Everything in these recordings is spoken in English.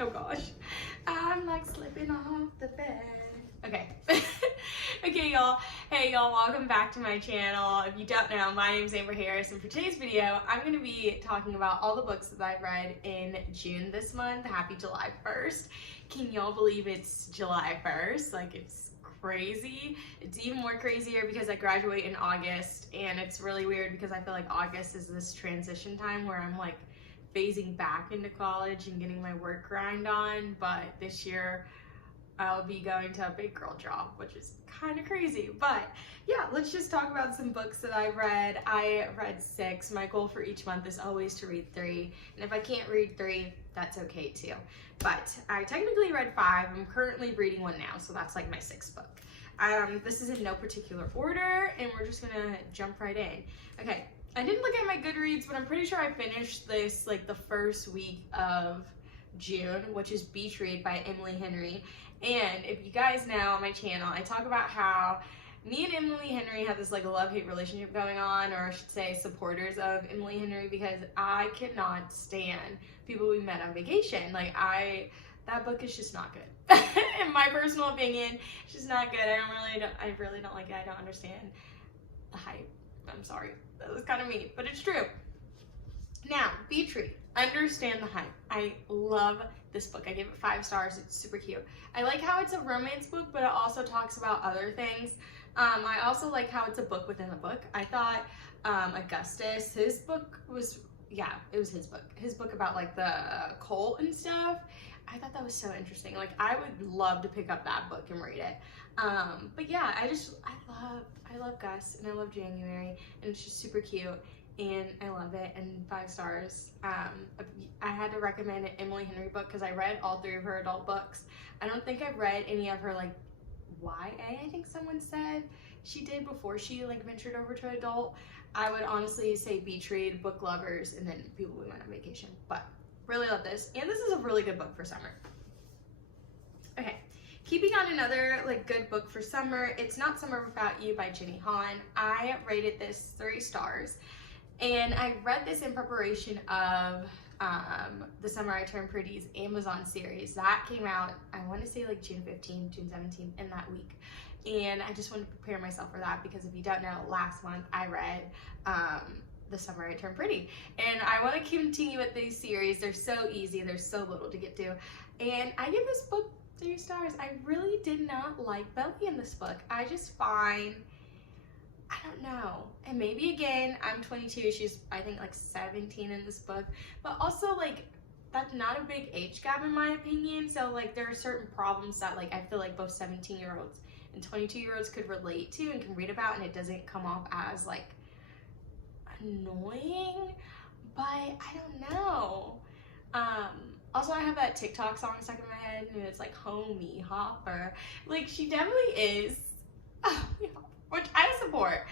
Oh gosh. I'm like slipping off the bed. Okay. Okay, y'all. Hey, y'all, welcome back to my channel. If you don't know, my name is Amber Harris, and for today's video, I'm going to be talking about all the books that I've read in June this month. Happy July 1st. Can y'all believe it's July 1st? Like, it's crazy. It's even more crazier because I graduate in August, and it's really weird because I feel like August is this transition time where I'm like phasing back into college and getting my work grind on, but this year I'll be going to a big girl job, which is kind of crazy. But yeah, let's just talk about some books that I've read. I read 6. My goal for each month is always to read 3, and if I can't read 3, that's okay too. But I technically read 5. I'm currently reading 1 now, so that's like my 6th book. This is in no particular order, and we're just gonna jump right in. Okay, I didn't look at my Goodreads, but I'm pretty sure I finished this like the first week of June, which is Beach Read by Emily Henry. And if you guys know on my channel, I talk about how me and Emily Henry have this like love-hate relationship going on, or I should say supporters of Emily Henry, because I cannot stand people we met on vacation. Like that book is just not good. In my personal opinion, it's just not good. I really don't like it. I don't understand the hype. I'm sorry, that was kind of mean, but it's true. Now, Beach Read, understand the hype. I love this book. I give it 5 stars. It's super cute. I like how it's a romance book, but it also talks about other things. I also like how it's a book within a book. I thought Augustus, his book was, yeah, it was his book. His book about like the cult and stuff. I thought that was so interesting. Like, I would love to pick up that book and read it. But yeah, I love Gus, and I love January, and it's just super cute, and I love it, and 5 stars. I had to recommend an Emily Henry book because I read all 3 of her adult books. I don't think I've read any of her like YA, I think someone said she did before she like ventured over to adult. I would honestly say Beach Read, book lovers, and then people we went on vacation. But really love this, and this is a really good book for summer. Okay, keeping on another like good book for summer, It's Not Summer Without You by Jenny Han. I rated this 3 stars, and I read this in preparation of the Summer I Turned Pretty's Amazon series. That came out, I want to say like June 15th, June 17th, in that week. And I just wanted to prepare myself for that because if you don't know, last month I read The Summer I Turned Pretty. And I want to continue with these series. They're so easy, there's so little to get to. And I give this book 3 stars. I really did not like Belly in this book. I just find, I don't know, and maybe again, I'm 22, she's I think like 17 in this book, but also like that's not a big age gap in my opinion, so like there are certain problems that like I feel like both 17-year-olds and 22-year-olds could relate to and can read about, and it doesn't come off as like annoying, but I don't know. Also, I have that TikTok song stuck in my head, and it's like Homie Hopper. Like, she definitely is, which I support,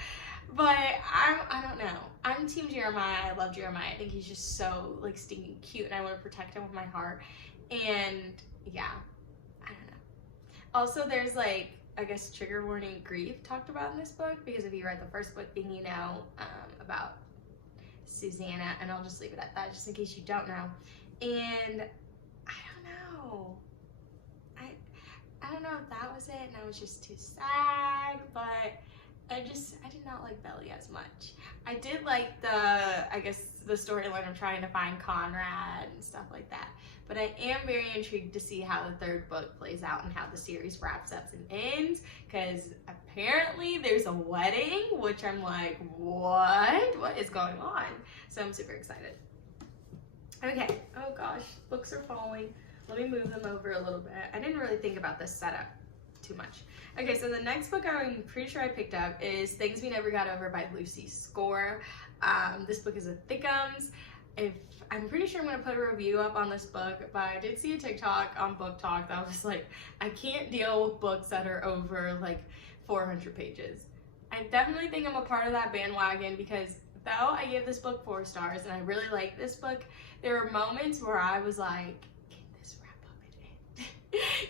but I don't know. I'm Team Jeremiah. I love Jeremiah. I think he's just so like stinking cute, and I want to protect him with my heart. And yeah, I don't know. Also, there's like, I guess, trigger warning grief talked about in this book, because if you read the first book, then you know about Susanna, and I'll just leave it at that just in case you don't know. And I don't know. I don't know if that was it, and I was just too sad, but I did not like Belly as much. I did like I guess the storyline of trying to find Conrad and stuff like that, but I am very intrigued to see how the 3rd book plays out and how the series wraps up and ends, because apparently there's a wedding, which I'm like, what is going on? So I'm super excited. Okay, oh gosh, books are falling. Let me move them over a little bit. I didn't really think about this setup too much. Okay, so the next book I'm pretty sure I picked up is Things We Never Got Over by Lucy Score. This book is a thickums. I'm pretty sure I'm gonna put a review up on this book, but I did see a TikTok on Book Talk that was like, I can't deal with books that are over like 400 pages. I definitely think I'm a part of that bandwagon, because though I gave this book 4 stars and I really like this book, there were moments where I was like,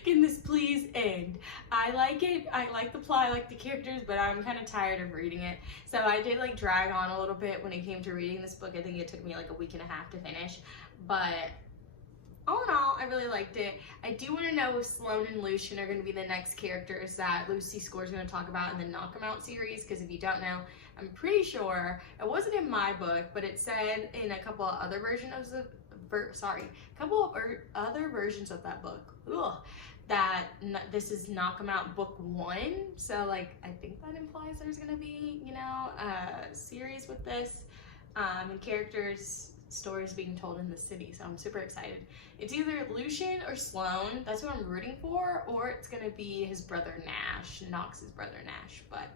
can this please end? I like it, I like the plot, I like the characters, but I'm kind of tired of reading it. So I did like drag on a little bit when it came to reading this book. I think it took me like a week and a half to finish, but all in all, I really really liked it. I do want to know if Sloane and Lucien are going to be the next characters that Lucy Score is going to talk about in the Knock 'Em Out series, because if you don't know, I'm pretty sure it wasn't in my book, but it said in a couple of other versions of other versions of that book, that this is Knock 'Em Out book 1. So like, I think that implies there's gonna be, you know, a series with this, and characters, stories being told in the city. So I'm super excited. It's either Lucien or Sloane, that's who I'm rooting for, or it's gonna be his brother Nash, Knox's brother Nash. But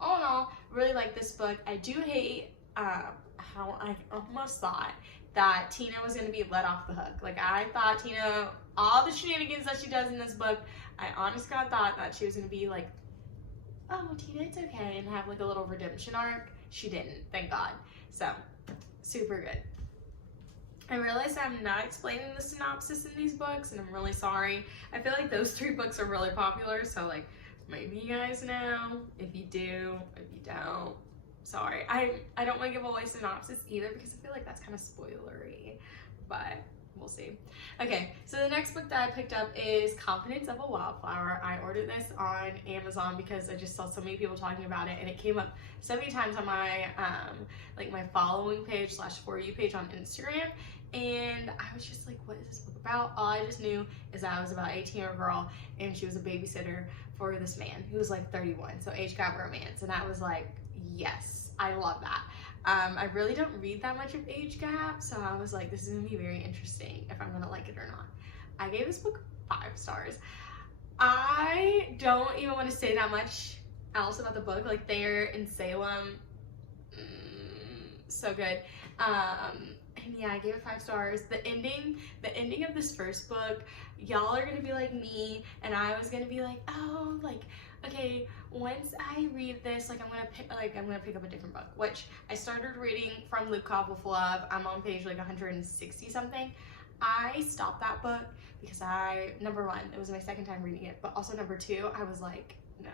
all in all, really like this book. I do hate how I almost thought that Tina was going to be let off the hook. Like, I thought Tina, all the shenanigans that she does in this book, I honestly thought that she was going to be like, oh, Tina, it's okay, and have like a little redemption arc. She didn't, thank God. So, super good. I realized I'm not explaining the synopsis in these books, and I'm really sorry. I feel like those 3 books are really popular, so like, maybe you guys know. If you do, if you don't, sorry. I don't want to give away synopsis either, because I feel like that's kind of spoilery, but we'll see. Okay, so the next book that I picked up is Confidence of a Wildflower. I ordered this on Amazon because I just saw so many people talking about it, and it came up so many times on my like my following page / For You page on Instagram, and I was just like, what is this book about? All I just knew is that I was about 18-year-old girl, and she was a babysitter for this man who was like 31, so age gap romance, and I was like, yes, I love that. I really don't read that much of age gap, so I was like, this is gonna be very interesting if I'm gonna like it or not. I gave this book 5 stars. I don't even want to say that much else about the book. Like, they're in Salem, so good. And yeah, I gave it 5 stars. The ending of this first book, y'all are gonna be like me, and I was gonna be like, oh, like, okay, once I read this, like, I'm gonna pick up a different book, which I started reading from Luke Copple for Love. I'm on page like 160 something. I stopped that book because number 1, it was my second time reading it, but also number 2, I was like, no,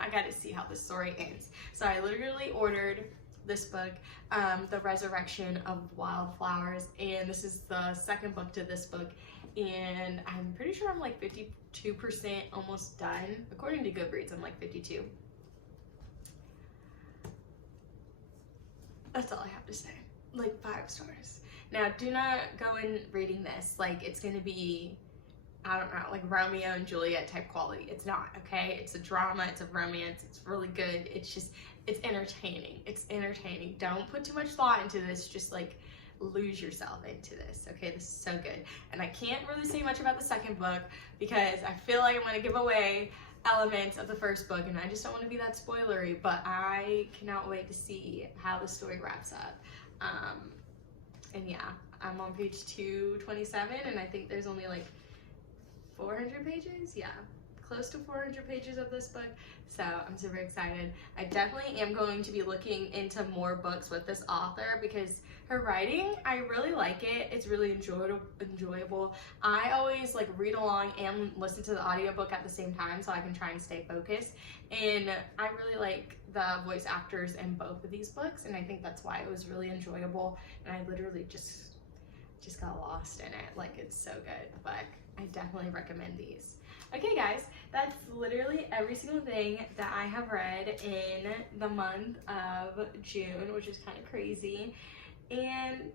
I gotta see how this story ends. So I literally ordered this book, The Resurrection of Wildflowers, and this is the second book to this book, and I'm pretty sure I'm like 52% almost done. According to Goodreads, I'm like 52. That's all I have to say. Like, 5 stars. Now, do not go in reading this like it's gonna be, I don't know, like Romeo and Juliet type quality. It's not, okay? It's a drama, it's a romance, it's really good. It's just, it's entertaining. It's entertaining. Don't put too much thought into this. Just like lose yourself into this, okay? This is so good. And I can't really say much about the second book because I feel like I'm gonna give away elements of the first book, and I just don't want to be that spoilery, but I cannot wait to see how the story wraps up. And yeah, I'm on page 227, and I think there's only like 400 pages, yeah, close to 400 pages of this book, so I'm super excited. I definitely am going to be looking into more books with this author because her writing, I really like it. It's really enjoyable. I always like read along and listen to the audiobook at the same time so I can try and stay focused, and I really like the voice actors in both of these books, and I think that's why it was really enjoyable, and I literally just got lost in it. Like, it's so good, but I definitely recommend these. Okay guys, that's literally every single thing that I have read in the month of June, which is kind of crazy. And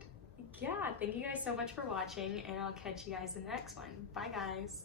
yeah, thank you guys so much for watching, and I'll catch you guys in the next one. Bye guys.